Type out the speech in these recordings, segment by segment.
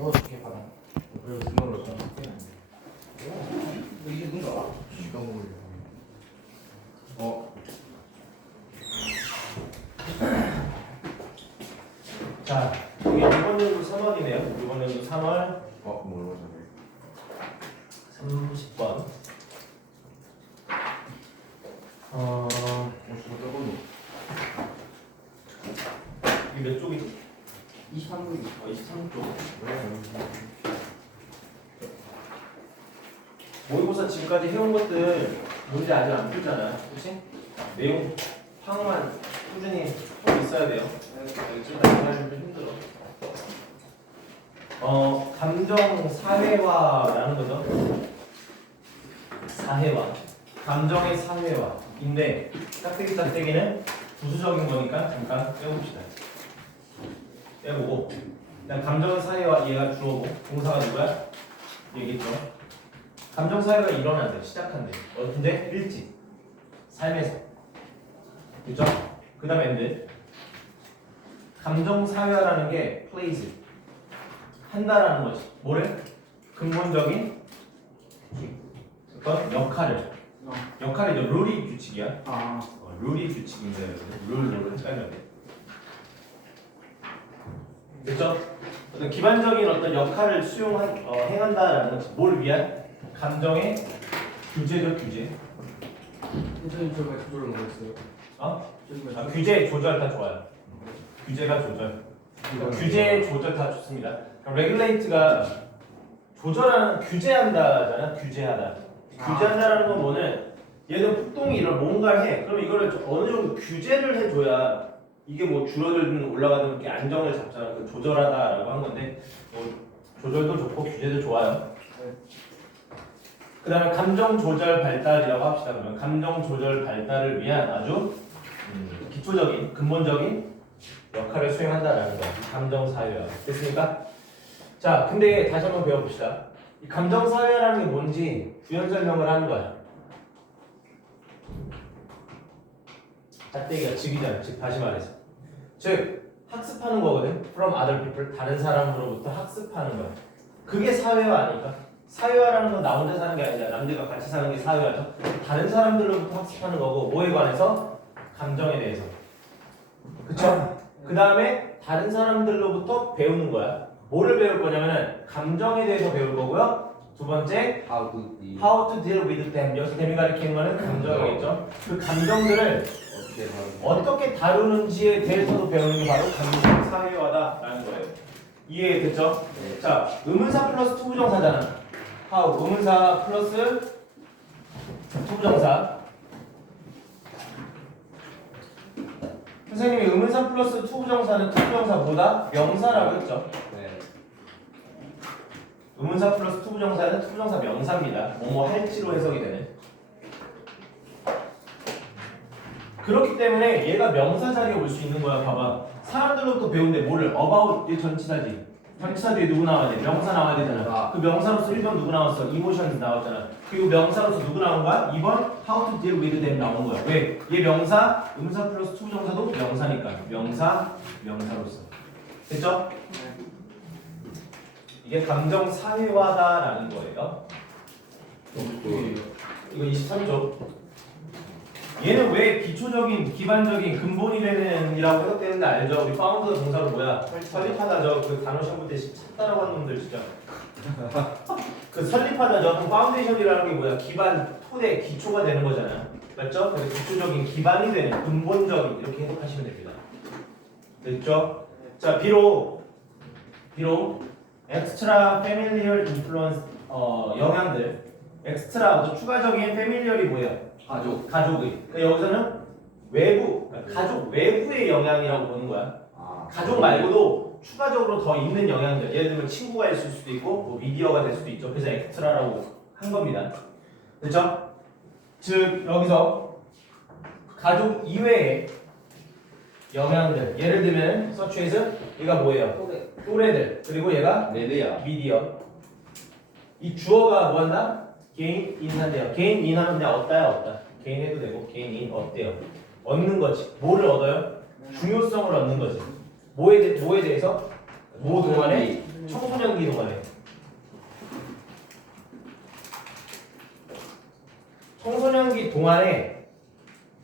받아? 그래서 생각을 다너 이게 뭔가? 시간 먹으려 어 자, 이게 이번 연도 3월이네요. 이번 연도 3월 어, 뭘로 잡네 30번. 어, 어, 수고 적어도 이게 몇 쪽이지? 23분이 어, 23쪽. 모의고사 지금까지 해온 것들 문제 아직 안 풀잖아. 그치? 내용 파악만 꾸준히 하고 있어야 돼요. 지금 좀 힘들어. 어, 감정 사회화라는 거죠. 사회화. 감정의 사회화인데 짝대기 짝대기는 부수적인 거니까 잠깐 빼봅시다. 빼보고 일단 감정의 사회화 얘가 주어고 동사가 누구야? 얘기했죠. 감정 사회가 일어난대 시작한대. 어 근데 일찍 삶에서 그죠? 그 다음에 엔드 감정 사회화라는 게 plays 한다라는 거지. 뭐를? 근본적인 어떤 역할을 어. 역할이죠. 룰이 규칙이야. 아 어, 룰이 규칙인데 룰 룰을 헷갈렸네. 됐죠? 어떤 기반적인 어떤 역할을 수용한 어, 행한다라는 것이 뭘 위한 감정의 규제적 규제. 선생님 저거 조절 뭐였어요? 어? 아, 규제 조절 다 좋아요. 규제가 조절. 그러니까 규제 조절 다 좋습니다. 그러니까 regulate가 조절하는 규제한다잖아. 규제하다. 규제한다라는 건 뭐는 얘는 폭동이 이런 뭔가를 해. 그럼 이거를 좀 어느 정도 규제를 해줘야 이게 뭐 줄어들든 올라가든 이렇게 안정을 잡잖아. 그 조절하다라고 한 건데 뭐 조절도 좋고 규제도 좋아요. 그 다음에 감정 조절 발달이라고 합시다. 그러면 감정 조절 발달을 위한 아주 음, 기초적인 근본적인 역할을 수행한다라는 거야. 감정 사회화. 됐습니까? 자, 근데 다시 한번 배워봅시다. 이 감정 사회화라는 게 뭔지 부연 설명을 하는 거야. 짝대기가 즉이잖아. 즉 다시 말해서. 즉 학습하는 거거든. From other people 다른 사람으로부터 학습하는 거야. 그게 사회화 아닐까? 사회화라는 건 나 혼자 사는 게 아니라 남들과 같이 사는 게 사회화죠. 다른 사람들로부터 학습하는 거고 뭐에 관해서 감정에 대해서. 그쵸? 그 다음에 다른 사람들로부터 배우는 거야. 뭐를 배울 거냐면은 감정에 대해서 배울 거고요. 두 번째 how to be how to deal with them. 여기서 댐이 가리키는 거는 감정이겠죠. 그 감정들을 어떻게 다루는 어떻게 다루는지에 대해서도 배우는 게 바로 감정 사회화다라는 거예요. 이해됐죠? 네. 자, 의문사 플러스 투부정사잖아. How 의문사 플러스 투부정사. 선생님이 의문사 플러스 투부정사는 투부정사보다 명사라고 했죠. 네. 의문사 플러스 투부정사는 투부정사 명사입니다. 뭐뭐 할지로 해석이 되는. 그렇기 때문에 얘가 명사 자리에 올 수 있는 거야. 봐봐. 사람들로부터 배운데 뭐를 about 얘 전치사지. 전치사 뒤에 누구 나와야 돼? 명사 나와야 되잖아. 아. 그 명사로서 1번 누구 나왔어? emotions 나왔잖아. 그리고 명사로서 누구 나온 거야? 2번 how to deal with them 나온 거야. 왜? 얘 명사, 의문사 플러스 투부정사도 명사니까. 명사, 명사로서. 됐죠? 이게 감정 사회화다라는 거예요. 이거 23조. 얘는 왜 기초적인, 기반적인, 근본이 되는 이라고 해석되는지 알죠? 우리 파운드 동사로 뭐야? 설립하다죠. 그 단어 시험 볼때 찾다라고 하는 놈들 진짜. 그 설립하다죠. 그럼 파운데이션이라는 게 뭐야? 기반, 토대, 기초가 되는 거잖아. 맞죠? 그래서 기초적인, 기반이 되는, 근본적인 이렇게 해석하시면 됩니다. 됐죠? 자, 비록, 비록 엑스트라 페밀리얼 인플루언스 어, 영향들 엑스트라 어떤 추가적인 페밀리얼이 뭐예요? 가족. 가족의 그러니까 여기서는 외부 그러니까 가족 외부의 영향이라고 보는 거야. 아 가족 말고도 추가적으로 더 있는 영향들. 예를 들면 친구가 있을 수도 있고 뭐 미디어가 될 수도 있죠. 그래서 엑스트라라고 한 겁니다. 그렇죠? 즉 여기서 가족 이외의 영향들. 예를 들면 서치에서 얘가 뭐예요? 또래. 또래들. 그리고 얘가 레드야. 미디어. 이 주어가 뭐한다? 개인 인한대요. 개인 인 하면 그냥 얻다야 얻다. 개인 해도 되고 개인 인 얻대요. 얻는 거지. 뭐를 얻어요? 중요성을 얻는 거지. 뭐에, 대, 뭐에 대해서? 뭐 동안에? 청소 청소년기 동안에. 청소년기 동안에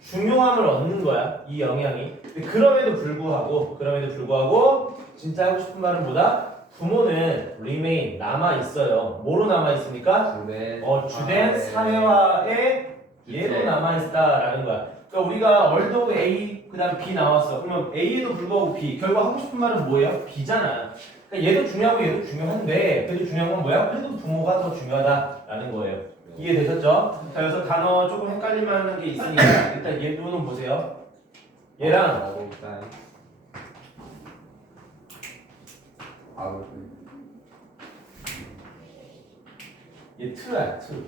중요함을 얻는 거야 이 영향이. 근데 그럼에도 불구하고 그럼에도 불구하고 진짜 하고 싶은 말은 뭐다? 부모는 remain 남아 있어요 뭐로 남아 있습니까? 네. 어 주된 사회화의 예로. 남아 있다라는 거야. 그러니까 우리가 얼도 A 그다음 B 나왔어. 그러면 A에도 불구하고 B. 결국 하고 싶은 말은 뭐예요? B잖아. 그러니까 얘도 중요하고 얘도 중요한데 그래도 중요한 건 뭐야? 그래도 부모가 더 중요하다라는 거예요. 이해되셨죠? 자 그래서 단어 조금 헷갈릴 만한 게 있으니까 일단 얘도는 보세요. 얘랑 어, 일단. 아. 얘 트야 트.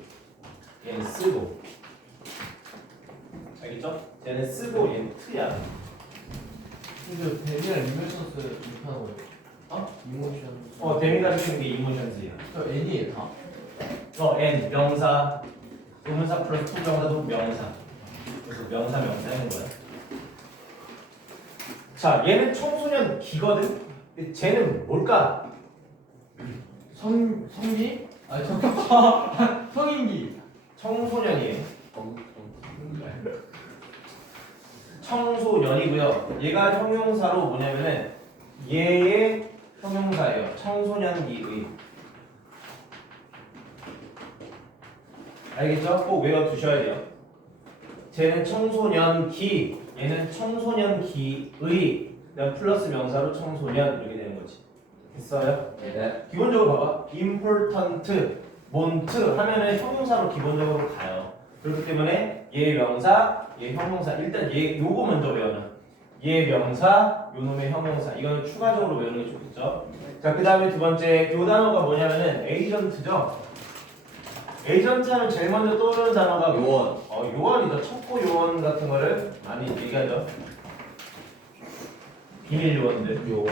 얘는 쓰고. 알겠죠? 쟤는 쓰고 얘는 트야. 근데 데뷔랑 리메이션스 이렇게 하는 거예요? 아? 이모션. 어 데미가 쓰는 게 이모션스야. 저 N이에요, 다. 어, n 명사 동문사 플러스 투정사도 명사. 그래서 명사 명사 하는 거야. 자, 얘는 청소년 기거든. 쟤는 뭘까? 성, 성기? 성, 성인기. 청소년이에요. 청소년이고요. 얘가 형용사로 뭐냐면은 얘의 형용사예요. 청소년기의. 알겠죠? 꼭 외워두셔야 돼요. 쟤는 청소년기, 얘는 청소년기의, 그다음 플러스 명사로 청소년 이렇게 되는 거지. 됐어요? 네. 기본적으로 봐봐. important, want 하면은 형용사로 기본적으로 가요. 그렇기 때문에 얘 명사, 얘 형용사. 일단 얘 요거 먼저 외워놔. 얘 명사, 요 놈의 형용사. 이거는 추가적으로 외우는 게 좋겠죠. 자, 그 다음에 두 번째 요 단어가 뭐냐면은 에이전트죠. 에이전트 하면 제일 먼저 떠오르는 단어가 요원. 어, 요원이죠. 첩보 요원 같은 거를 많이 얘기하죠. 비밀 요원들. 요원.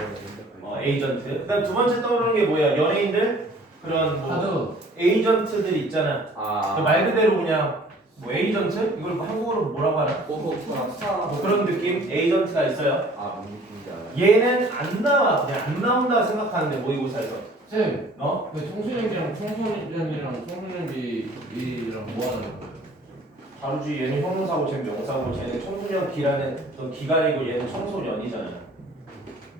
어, 에이전트. 그다음 두 번째 떠오르는 게 뭐야? 연예인들 그런 뭐 카드. 에이전트들 있잖아. 그 아. 말 그대로 그냥 뭐 에이전트? 이걸 뭐 한국어로 뭐라고 하나? 꼬소가 스타. 뭐 그런 느낌? 에이전트가 있어요. 아. 얘는 안 나와. 그냥 안 나온다 생각하는데 모의고사에서. 쌤, 어? 그 청소년기랑 청소년이랑 청소년기랑 뭐 하는 거예요? 다루지 얘는 형용사고 쟤는 명사고 쟤는 청소년 기라는 어떤 기간이고 얘는 청소년이잖아.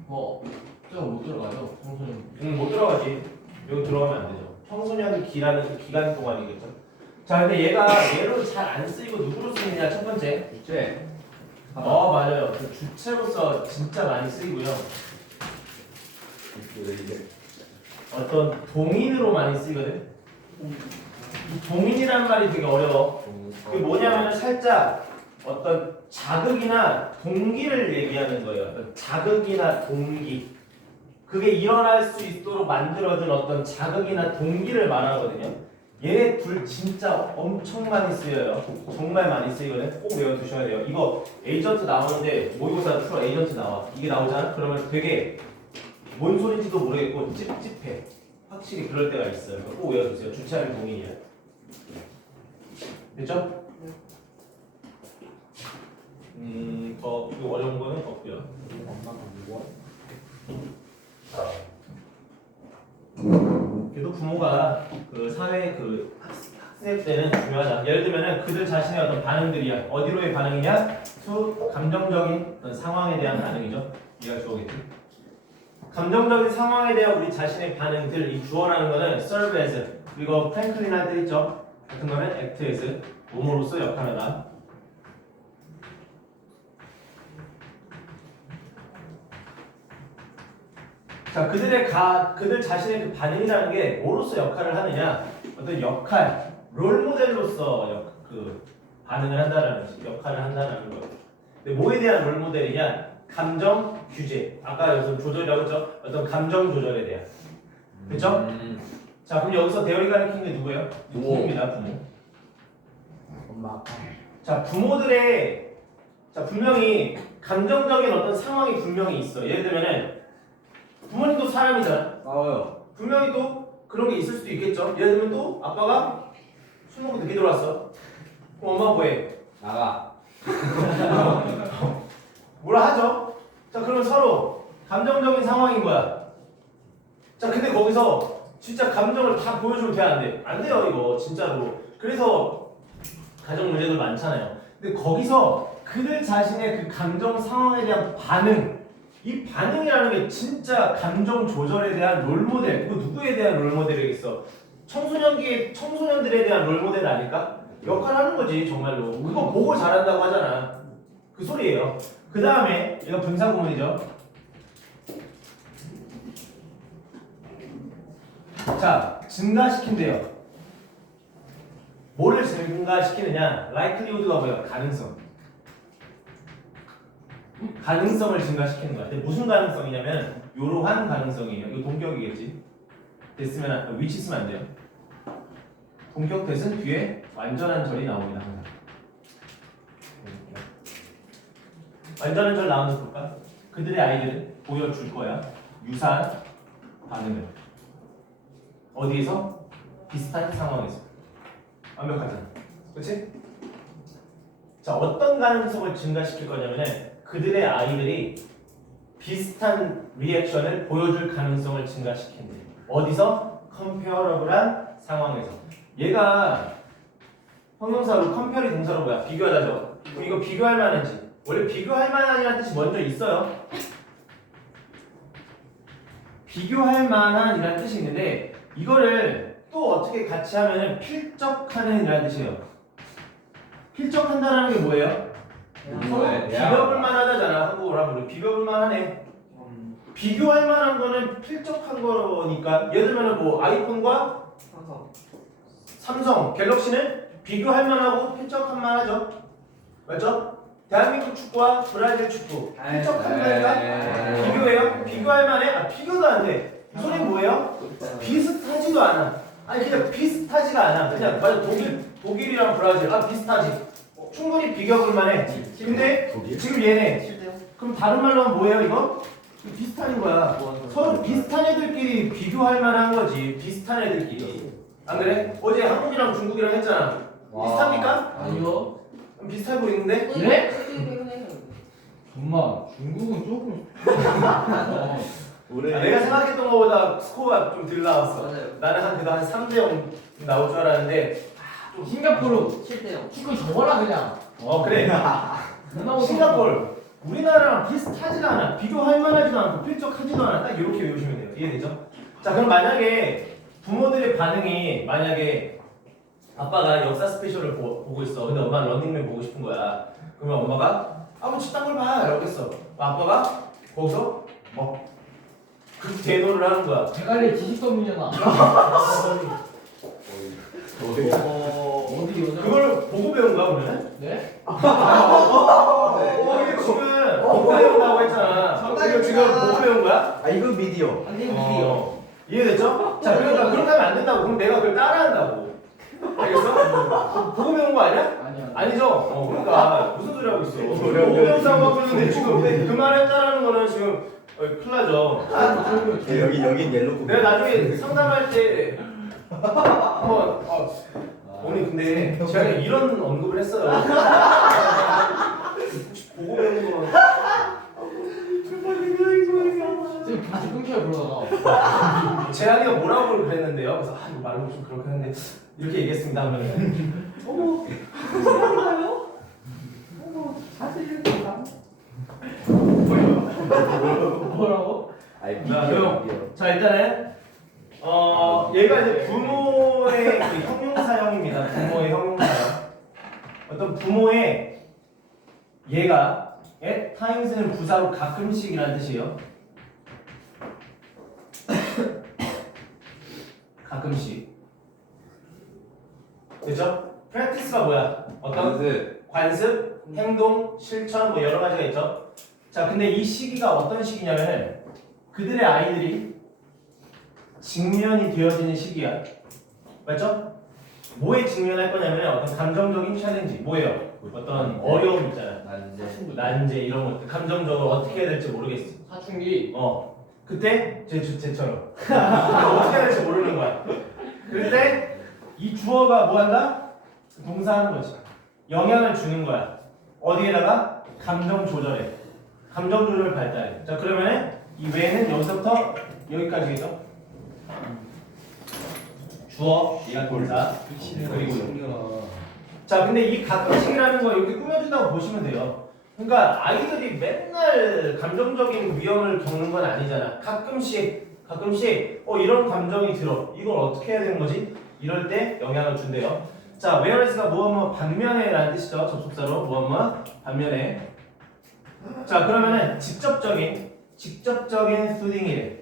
어, 제가 못 들어가죠, 청소년. 응, 못 들어가지. 여기 들어가면 안 되죠. 청소년 기라는 그 기간 동안이겠죠. 자, 근데 얘가 얘로 잘 안 쓰이고 누구로 쓰이느냐 첫 번째. 주제. 어 맞아요. 그 주체로서 진짜 많이 쓰이고요. 어떤 동인으로 많이 쓰이거든. 이 동인이라는 말이 되게 어려워. 그게 뭐냐면 살짝 어떤 자극이나 동기를 얘기하는 거예요. 어떤 자극이나 동기. 그게 일어날 수 있도록 만들어준 어떤 자극이나 동기를 말하거든요. 얘네 둘 진짜 엄청 많이 쓰여요. 정말 많이 쓰이거든. 꼭 외워두셔야 돼요. 이거 에이전트 나오는데 모의고사 풀어 에이전트 나와. 이게 나오잖아. 그러면 되게 뭔 소리인지도 모르겠고 찝찝해. 확실히 그럴 때가 있어요. 꼭 외워두세요. 주체하는 동인이야. 됐죠? 음, 더 이거 어려운 거는 없고요. 그래도 부모가 그 사회 그 학습- 학습 때는 중요하다. 예를 들면은 그들 자신의 어떤 반응들이야. 어디로의 반응이냐? 투 감정적인 어떤 상황에 대한 반응이죠. 이해가 주어겠지. 감정적인 상황에 대한 우리 자신의 반응들 이 주어라는 거는 serve as 그리고 프랭클린 할 때 있죠. 같은 거는 act as 몸으로서 역할하다. 자 그들의 가 그들 자신의 그 반응이라는 게 뭐로서 역할을 하느냐 어떤 역할 롤 모델로서 역, 그 반응을 한다라는 거지 역할을 한다라는 거. 근데 뭐에 대한 롤 모델이냐 감정 규제 아까 여기서 조절이라고 했죠 어떤 감정 조절에 대한 그죠? 음. 자 그럼 여기서 대열이 가리킨 게 누구예요? 부모. 부모입니다 부모. 엄마. 자 부모들의 자 분명히 감정적인 어떤 상황이 분명히 있어. 예를 들면은 부모님도 사람이잖아. 싸워요. 분명히 또 그런 게 있을 수도 있겠죠. 예를 들면 또 아빠가 술 먹고 늦게 들어왔어. 그럼 엄마 뭐해? 나가. 뭐라 하죠? 자 그러면 서로 감정적인 상황인 거야. 자, 근데 거기서 진짜 감정을 다 보여주면 돼, 안 돼? 안 돼요, 이거, 진짜로. 그래서 가정 문제들 많잖아요. 근데 거기서 그들 자신의 그 감정 상황에 대한 반응, 이 반응이라는 게 진짜 감정 조절에 대한 롤모델, 그거 누구에 대한 롤모델이겠어? 청소년기, 청소년들에 대한 롤모델 아닐까? 역할 하는 거지, 정말로. 그거 보고 잘한다고 하잖아. 그 소리예요. 그 다음에, 이거 분사 구문이죠. 자, 증가시킨대요. 뭐를 증가시키느냐? likelihood가 뭐야? 가능성. 가능성을 증가시키는 거야. 근데 무슨 가능성이냐면 이러한 가능성이에요. 이거 동격이겠지. 됐으면 안- 위치 쓰면 안 돼요. 동격 됐은 뒤에 완전한 절이 나옵니다. 완전한 절 나오는 거 볼까? 그들의 아이들은 보여줄 거야. 유사한 반응을. 어디에서? 비슷한 상황에서. 완벽하잖아. 그렇지? 자, 어떤 가능성을 증가시킬 거냐면은 그들의 아이들이 비슷한 리액션을 보여줄 가능성을 증가시킨대. 어디서? 컴페어러블한 상황에서. 얘가 형용사로 컴페어리 동사로 뭐야? 비교하다죠. 그럼 이거 비교할 만한지. 원래 비교할 만한이라는 뜻이 먼저 있어요. 비교할 만한이라는 뜻이 있는데 이거를 또 어떻게 같이 하면은 필적하는 이라는 뜻이에요. 필적한다라는 게 뭐예요? 서로 비교할 만하다잖아 한국어로 하면 비교할 만하네. 비교할 만한 거는 필적한 거니까 예를 들면 뭐 아이폰과 삼성, 갤럭시는 비교할 만하고 필적한 만하죠. 맞죠? 대한민국 축구와 브라질 축구 필적한 거니까 비교해요? 비교할 만해? 아 비교도 안 돼. 이 소리는 뭐예요? 비슷하지도 않아. 아니 그냥 비슷하지가 않아. 그냥 맞아 독일 독일이랑 브라질 아 비슷하지. 충분히 비교할 만해. 근데 지금 얘네 그럼 다른 말로 하면 뭐예요 이거? 비슷한 거야. 서로 비슷한 애들끼리 비교할 만한 거지. 비슷한 애들끼리. 안 그래? 어제 한국이랑 중국이랑 했잖아. 비슷합니까? 아니요. 좀 비슷해 보이는데? 그래? 정말 중국은 조금. 어, 아, 내가 생각했던 것보다 스코어가 좀 덜 나왔어. 나는 한 그래도 한 3대 0 나올 줄 알았는데 싱가포르. 축구 접어라 그냥. 어 그래. 존나 싱가폴 우리나라랑 비슷하지가 않아. 비교할 만하지도 않고 필적하지도 않아. 딱 이렇게 외우시면 돼요. 이해되죠? 자 그럼 만약에 부모들의 반응이 만약에 아빠가 역사 스페셜을 보, 보고 있어. 근데 엄마는 런닝맨 보고 싶은 거야. 그러면 엄마가 아뭐 집단 걸봐. 이러고 했어. 아빠가 거기서 뭐? 극대노를 하는 거야. 대가리 지식검이잖아. 어, 어 디 여자? 그걸 보고 배운 거야 그러면? 네? 어 이게 지금 보고 배운다고 했잖아 이거 지금 보고 배운 거야? 아 이건 미디어. 한국 어. 이해됐죠? 자 그러니까 그렇게 하면 안 된다고 그럼 내가 그걸 따라한다고 알겠어? 보고 배운 거 아니야? 아니야. 아니죠? 어 그러니까 무슨 소리 하고 있어 보고 배운다고 하고 있는데 지금 그 말했다라는 거는 지금 어, 큰일 나죠 네, 여기 여긴 옐로우. 내가 나중에 상담할 때 한번 어, 어머니 근데 제가 이런 언급을 했어요 혹시 보고 배운 거 지금 같이 끊겨요 그러다가. 재한이가 뭐라고 그랬는데요? 그래서 아 이거 말로 좀 그렇긴 한데 이렇게 얘기했습니다 하면 어머. 사실인가요? 어머 사실인가? 뭐라고? 아니 자, 미디어. 조용. 미디어. 자 일단은 어 얘가 이제 부모의 그 형용사형입니다. 부모의 형용사형. 어떤 부모의 얘가 at times는 부사로 가끔씩이라는 뜻이에요. 가끔씩. 그죠? practice가 뭐야? 어떤 관습. 관습, 행동, 실천 뭐 여러 가지가 있죠. 자, 근데 이 시기가 어떤 시기냐면은 그들의 아이들이 직면이 되어지는 시기야. 맞죠? 뭐에 직면할 거냐면 어떤 감정적인 챌린지, 뭐예요? 어떤 어려움 있잖아. 난제. 난제 이런 것들 감정적으로 어떻게 해야 될지 모르겠어. 사춘기. 어. 그때 제 제처럼 어떻게 해야 될지 모르는 거야. 그때 이 주어가 뭐 한다? 동사하는 거지. 영향을 주는 거야. 어디에다가 감정 조절에. 감정 조절 발달해. 자 그러면은 이 외는 여기서부터 여기까지겠죠? 주어 얘가 동사 그리고 자 근데 이 가끔씩이라는 거 이렇게 꾸며준다고 보시면 돼요. 그러니까 아이들이 맨날 감정적인 위험을 겪는 건 아니잖아. 가끔씩 가끔씩 어 이런 감정이 들어. 이걸 어떻게 해야 되는 거지? 이럴 때 영향을 준대요. 자 whereas가 무엇 뭐 반면에 라는 뜻이죠 접속사로. 무엇 뭐 반면에. 자 그러면은 직접적인 직접적인 수딩이래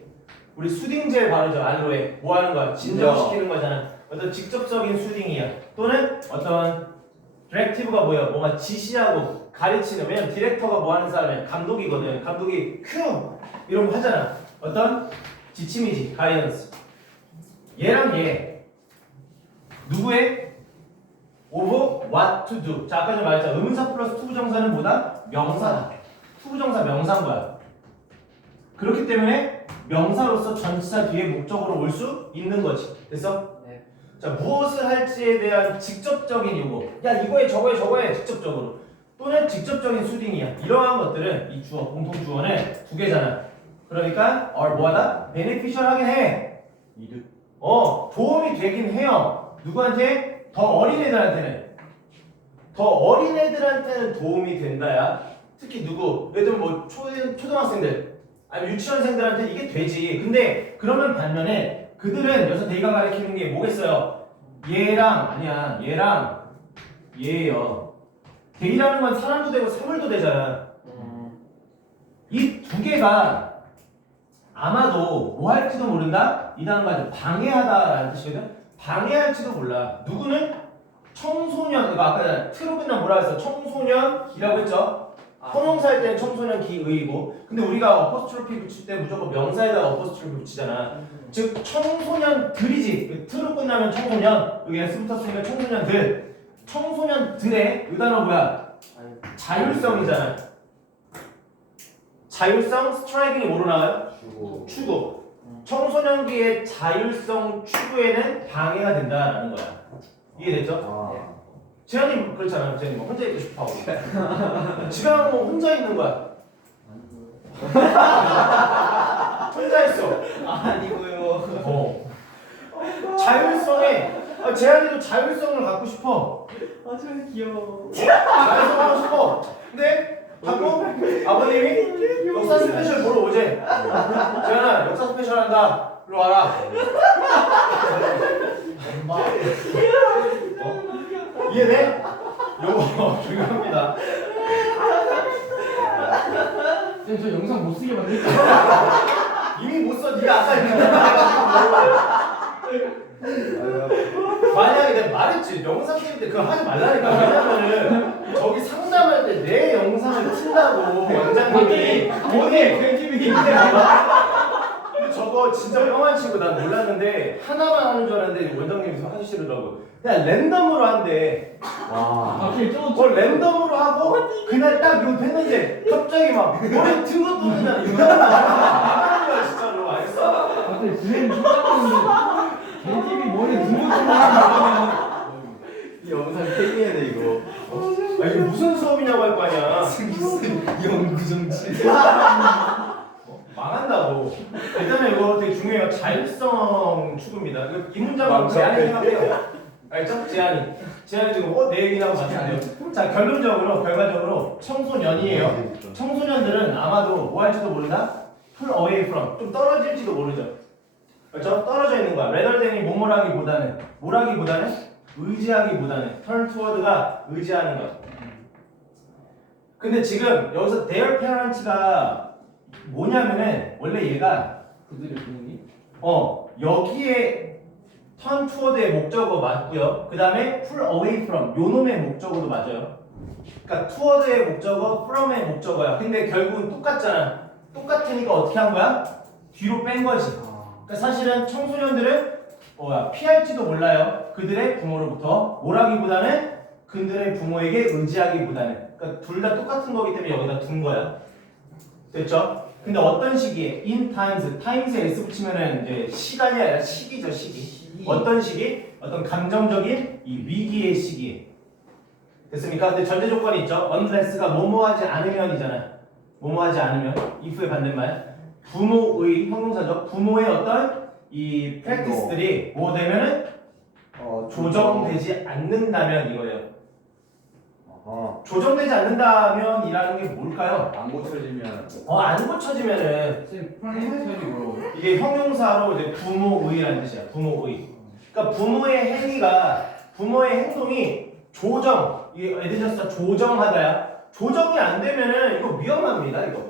우리 수딩제를 바르죠. 알로에 뭐 하는 거야? 진정시키는 거잖아. 어떤 직접적인 수딩이야 또는 어떤 디렉티브가 뭐예요? 뭔가 지시하고 가르치는 왜냐면 디렉터가 뭐 하는 사람이야? 감독이거든. 감독이 큐! 이런 거 하잖아. 어떤? 지침이지. 가이던스 얘랑 얘. 누구의? of what to do. 자 아까 전에 말했잖아. 의문사 플러스 투부정사는 뭐다? 명사다 투부정사 명사인 거야. 그렇기 때문에 명사로서 전치사 뒤에 목적으로 올 수 있는 거지 됐어? 네. 자 무엇을 할지에 대한 직접적인 요구 야 이거에 저거에 저거에 직접적으로 또는 직접적인 수딩이야 이러한 것들은 이 주어 공통 주어는 두 개잖아 그러니까 are 뭐하다? beneficial하긴 해 이득 어, 도움이 되긴 해요. 누구한테? 더 어린 애들한테는. 더 어린 애들한테는 도움이 된다야. 특히 누구? 예를 들면 뭐 초, 초등학생들, 아니 유치원생들한테 이게 되지. 근데 그러면 반면에 그들은 여기서 대가 가리키는 게 뭐겠어요? 얘랑 아니야. 얘랑 얘예요. 대이라는 건 사람도 되고 사물도 되잖아. 이 두 개가 아마도 뭐 할지도 모른다? 이 단어가 방해하다라는 뜻이거든? 방해할지도 몰라. 누구는 청소년, 이거 아까 트로빈은 뭐라 했어? 청소년이라고 했죠? 형용사일 때는 청소년 기의이고 근데 우리가 어퍼스트로피 붙일 때 무조건 명사에다가 어퍼스트로피 붙이잖아 즉 청소년들이지 트로 끝나면 청소년 여기 S 붙었으니까 청소년들 청소년들의 이 단어 뭐야? 자율성이잖아 자율성 스트라이킹이 뭐로 나와요? 주고 추구. 청소년기의 자율성 추구에는 방해가 된다라는 거야. 이해됐죠? 아 재현이 그렇잖아. 재현이 뭐 혼자 있고 싶어 하고. 집에 가면 뭐 혼자 있는 거야. 혼자 있어. 아니고요 어. 자율성에 아, 재현이도 자율성을 갖고 싶어. 아 저는 귀여워 자율성 하고 싶어. 근데 자꾸 아버님이 역사 스페셜 보러 오재. 재현아 역사 스페셜 한다. 이리 와라. 엄마. 이해돼? 요거 중요합니다. 쌤, 저 영상 못 쓰게 만들까? 이미 못 써. 네가 아까 만약에 내가 말했지 영상 찍을 때 그거 하지 말라니까 왜냐면은 저기 상담할 때 내 영상을 튼다고 원장님이 오늘 편집이 근데 저거 진짜 뻥한 친구 난 몰랐는데 하나만 하는 줄 알았는데 원장님이 하기 싫으더라고 그냥 랜덤으로 한대 와 아, 좀. 뭘 랜덤으로 하고 그날 딱 이거 됐는데 갑자기 막 머리 등어 떠지잖아 이거 나가는 거야 진짜로 알겠어? 갑자기. 개집이 머리 두고 들어가는 이 영상 폐기해야 돼 이거 아 이게 무슨 수업이냐고 할 거 아니야 연구정치 망한다고 일단은 이거 되게 중요해요 자율성 추구입니다 이거 이 문장은? 제한이 생각해요 알죠? 제한이 제한이 지금 어? 내 얘기하고 맞는데요 자 결론적으로 결과적으로 청소년이에요 청소년들은 아마도 뭐 할지도 모른다? pull away from 좀 떨어질지도 모르죠 그렇죠? 떨어져 있는 거야 rather than이 뭐뭐라기보다는 뭐라기보다는 의지하기보다는 turn toward가 의지하는 거야 근데 지금 여기서 their parents가 뭐냐면은 원래 얘가 그들의 부모님? 어 여기에 turn toward의 목적어 맞고요 그 다음에 pull away from 요 놈의 목적어도 맞아요 그러니까 toward의 목적어 from의 목적어야 근데 결국은 똑같잖아 똑같으니까 어떻게 한 거야? 뒤로 뺀 거지 그러니까 사실은 청소년들은 뭐야 피할지도 몰라요. 그들의 부모로부터 뭐라기보다는 그들의 부모에게 의지하기보다는 그러니까 둘 다 똑같은 거기 때문에 여기다 둔 거야. 됐죠? 근데 어떤 시기에 in times times에 s 붙이면은 이제 시간이 아니라 시기죠 시기. 어떤 시기? 어떤 감정적인 이 위기의 시기. 됐습니까? 근데 전제 조건이 있죠. unless가 뭐뭐하지 않으면이잖아. 뭐뭐하지 않으면 if의 반대말. 부모의 형용사죠. 부모의 어떤 이 프랙티스들이 뭐 되면은 어, 조정되지 않는다면 이거예요. 어허. 조정되지 않는다면 이라는 게 뭘까요? 안 고쳐지면 어, 안 고쳐지면은 선생님 프라이머리 뭐라고? 이게 형용사로 이제 부모의라는 뜻이야. 부모의. 그러니까 부모의 행위가 부모의 행동이 조정 이게 에디저스가 조정하다야. 조정이 안 되면은 이거 위험합니다. 이거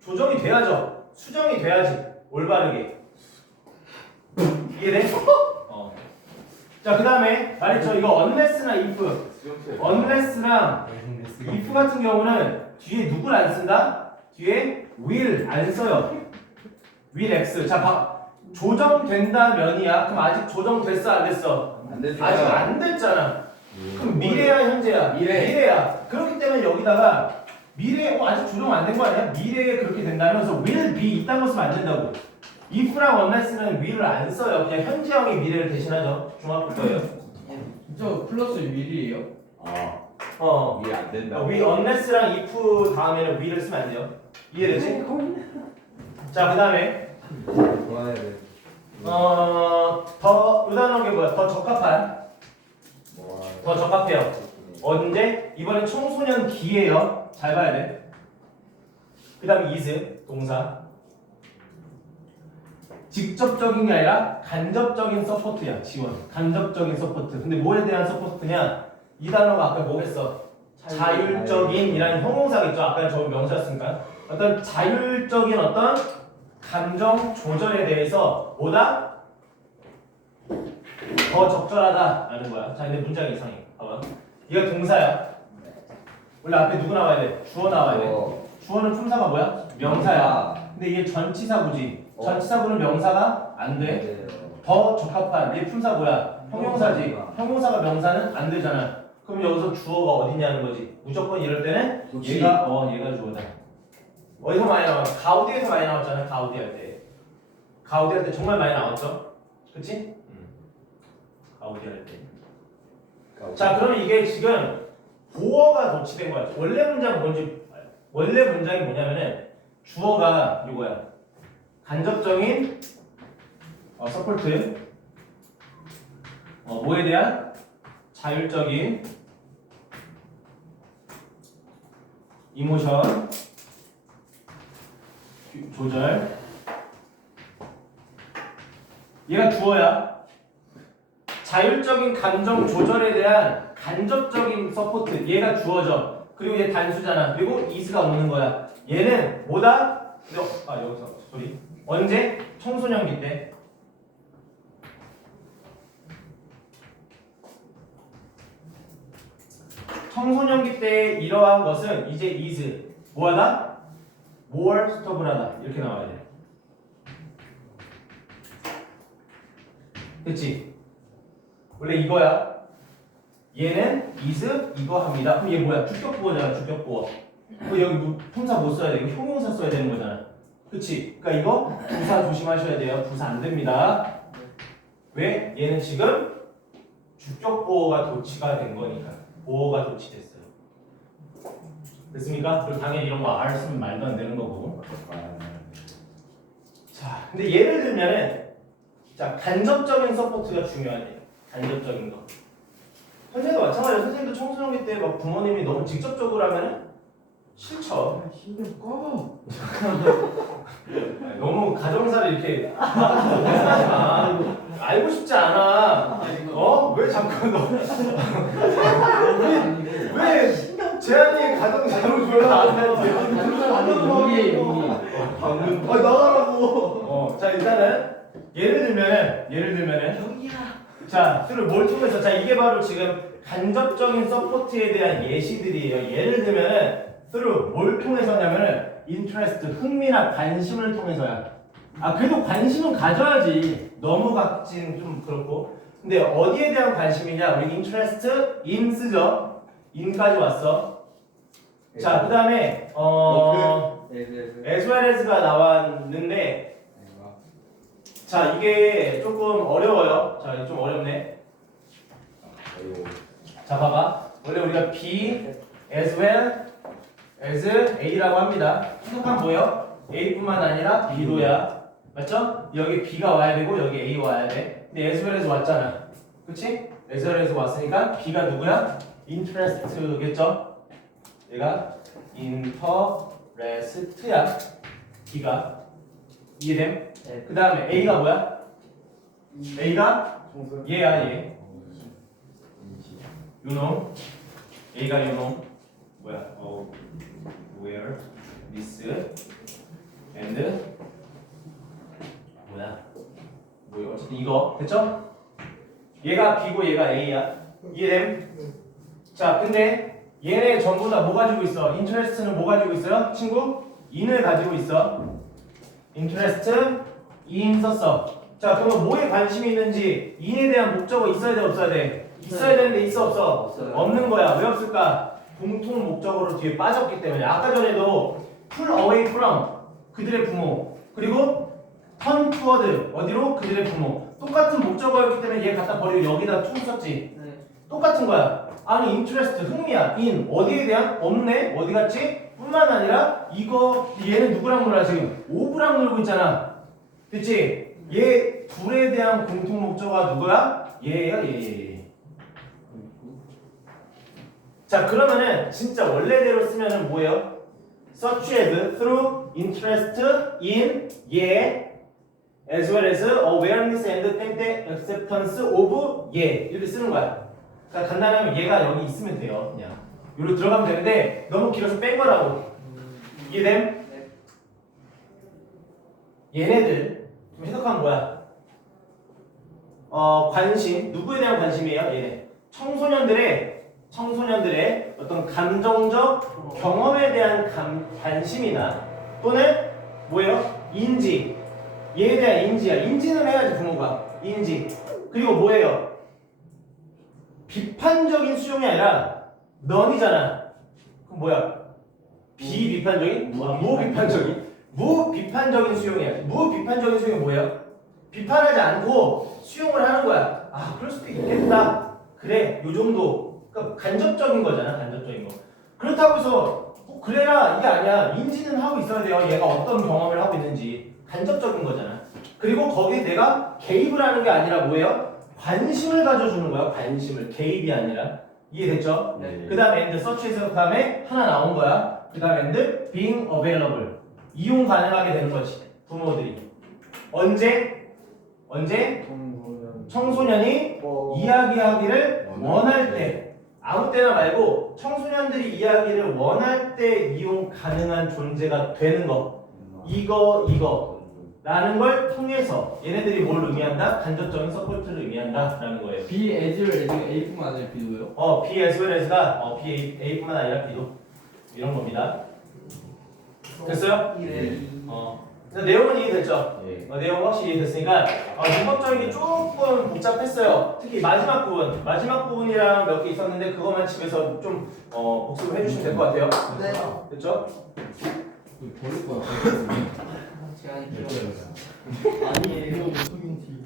조정이 돼야죠. 수정이 돼야지 올바르게. 이해돼? 어. 자 그 다음에 말했죠. 이거 unless나 if, unless랑 if 같은 경우는 뒤에 누굴 안 쓴다? 뒤에 will 안 써요. will x. 자 봐. 조정된다면이야. 그럼 아직 조정됐어 안 됐어? 안 됐어. 아직 안 됐잖아. 그럼 미래야 현재야? 미래. 미래야. 그렇기 때문에 여기다가 미래 어, 아직 조정 안 된 거 아니야? 미래에 그렇게 된다면서 will be 이딴 거 쓰면 안 된다고. If랑 unless는 will을 안 써요. 그냥 현재형이 미래를 대신하죠. 중학교 거예요. 저 플러스 밀이에요? 어. 어. 이해 안 된다. we unless랑 if 다음에는 will을 쓰면 안 돼요. 이해되지? 자, 그다음에 좋아야 돼. 어더 요단하게 뭐야? 더 적합한 뭐. 더 적합해요. 언제? 이번엔 청소년 기예요. 잘 봐야 돼. 그 다음에 is 동사. 직접적인 게 아니라 간접적인 서포트야. 지원. 간접적인 서포트. 근데 뭐에 대한 서포트냐? 이 단어가 아까 뭐겠어? 자율적인이라는 형용사겠죠. 아까 저 명사였으니까. 어떤 자율적인 어떤 감정 조절에 대해서 보다 더 적절하다라는 거야. 자, 근데 문장이 이상해. 봐봐. 이거 동사야. 원래 앞에 누구 나와야 돼? 주어 나와야 돼. 어. 주어는 품사가 뭐야? 명사야. 근데 이게 전치사구지. 어. 전치사구는 명사가 안 돼. 네. 더 적합한 얘 품사 뭐야? 형용사지. 형용사가 명사는 안 되잖아. 그럼 여기서 주어가 어디냐는 거지. 무조건 이럴 때는 좋지. 얘가 어 얘가 주어다. 어디서 많이 나와? 가우디에서 많이 나왔잖아. 가우디 할 때. 가우디 할 때 정말 많이 나왔죠. 그치? 가우디 할 때. 자, 그러면 이게 지금 보어가 도치된 거야. 원래 문장 뭔지 원래 문장이 뭐냐면은 주어가 이거야. 간접적인 어, 서포트 어, 뭐에 대한 자율적인 이모션 조절. 얘가 주어야 자율적인 감정 조절에 대한 간접적인 서포트 얘가 주어져. 그리고 얘 단수잖아. 그리고 is가 없는 거야. 얘는 뭐다? 여, 아 여기서 소리 언제 청소년기 때 청소년기 때 이러한 것은 이제 is 뭐하다 more stubborn하다 이렇게 나와야 돼 그치 원래 이거야. 얘는 is 이거 합니다. 그럼 얘 뭐야? 주격보어잖아. 주격보어. 그 여기 뭐 품사 못 써야 돼. 이거 형용사 써야 되는 거잖아. 그치? 그러니까 이거 부사 조심하셔야 돼요. 부사 안 됩니다. 왜? 얘는 지금 주격보어가 도치가 된 거니까. 보어가 도치됐어요. 됐습니까? 그리고 당연히 이런 거 R 쓰면 말도 안 되는 거고. 자, 근데 예를 들면은 자 간접적인 서포트가 중요하대요. 간접적인 거. 선생님도 마찬가지예요. 선생님도 청소년기 때 막 부모님이 너무 직접적으로 하면은 싫죠. 아, 신경 꺼. 너무 가정사를 이렇게 마. 알고 싶지 않아. 어? 왜 자꾸 너? 왜, 왜 재한이 가정사로 줘요 나한테? 용이에요, 용이. 방금 아 나가라고. 어, 자 일단은 예를 들면은 예를 들면은 자, 수를 뭘 통해서 자 이게 바로 지금 간접적인 서포트에 대한 예시들이에요. 예를 들면은 수를 뭘 통해서냐면은 interest 흥미나 관심을 통해서야. 아 그래도 관심은 가져야지. 너무 갖진 좀 그렇고. 근데 어디에 대한 관심이냐? 우리 interest in 쓰죠. in까지 왔어. 자 그다음에 어 as well as가 나왔는데 자 이게 조금 어려워요. 자 좀 어렵네. 자 봐봐. 원래 우리가 B as well as A라고 합니다. 해석하면 뭐예요? A뿐만 아니라 B도야. 맞죠? 여기 B가 와야 되고 여기 A 와야 돼. 근데 as well as 왔잖아. 그치? as well as 왔으니까 B가 누구야? interest겠죠? 얘가 interest야. B가 이해됨? 네. 그 다음에 A가 뭐야? A가. 얘야 얘. 요놈. A가 요놈. 뭐야? 어, where this and 뭐야? 뭐야? 어쨌든 이거 됐죠? 얘가 B고 얘가 A야. 이해됨? 자, 근데 얘네 전부 다 뭐 가지고 있어? 인터레스트는 뭐 가지고 있어요? 친구? 인을 가지고 있어. 인터레스트 인 썼어. 자, 그러면 뭐에 관심이 있는지 인에 대한 목적어 있어야 돼, 없어야 돼? 있어야 되는데 있어, 없어? 없어요. 없는 거야. 왜 없을까? 공통 목적어로 뒤에 빠졌기 때문에. 아까 전에도 pull away from 그들의 부모 그리고 turn toward 어디로? 그들의 부모. 똑같은 목적어였기 때문에 얘 갖다 버리고 여기다 to 썼지. 네. 똑같은 거야. 아니 interest 흥미야. in 어디에 대한 없네. 어디 갔지? 뿐만 아니라 이거 얘는 누구랑 놀아 지금? 오브랑 놀고 있잖아. 그치? 얘 둘에 대한 공통 목적어가 누구야? 얘예요, 얘. 얘, 얘. 자 그러면은 진짜 원래대로 쓰면은 뭐예요? such as through interest in 예 as well as awareness and 땡땡 acceptance of 예 이렇게 쓰는 거야. 그러니까 간단하면 얘가 여기 있으면 돼요. 그냥 여기로 들어가면 되는데 너무 길어서 뺀 거라고. 이해됨? 네. 얘네들 좀 해석하면 뭐야? 어 관심 누구에 대한 관심이에요? 얘네 청소년들의 청소년들의 어떤 감정적 경험에 대한 감, 관심이나 또는 뭐예요? 인지 얘에 대한 인지야 인지는 해야지 부모가 인지 그리고 뭐예요? 비판적인 수용이 아니라 넌이잖아 그럼 뭐야? 비비판적인? 무비판적인? 무비판적인 수용이야 무비판적인 수용이 뭐예요? 비판하지 않고 수용을 하는 거야 아 그럴 수도 있겠다 그래 요 정도 그러니까 간접적인 거잖아 간접적인 거 그렇다고 해서 어, 그래라 이게 아니야 인지는 하고 있어야 돼요 얘가 어떤 경험을 하고 있는지 간접적인 거잖아 그리고 거기에 내가 개입을 하는 게 아니라 뭐예요? 관심을 가져주는 거야 관심을 개입이 아니라 이해됐죠? 네. 그 다음에 and search에서 그 다음에 하나 나온 거야 그 다음에 and being available 이용 가능하게 되는 거지 부모들이 언제? 언제? 청소년이 어. 이야기하기를 원할 원할 때 아무 때나 말고 청소년들이 이야기를 원할 때 이용 가능한 존재가 되는 거 이거 이거 라는 걸 통해서 얘네들이 뭘 의미한다? 간접적인 서포트를 의미한다 라는 거예요 B 에즈를 에즈가 A뿐만 아니라 B도요? 어 B as well as가 어, B A, A뿐만 아니라 B도 이런 겁니다 됐어요? 네. 어 그래서 내용은 이해됐죠? 예. 어, 내용 확실히 이해됐으니까 어, 문법적인 게 조금 복잡했어요. 특히 마지막 부분, 마지막 부분이랑 몇 개 있었는데 그것만 집에서 좀 어, 복습을 해주시면 될 것 같아요. 네. 됐죠? 이거 버릴 거야. 제가 아니 몇 필요 개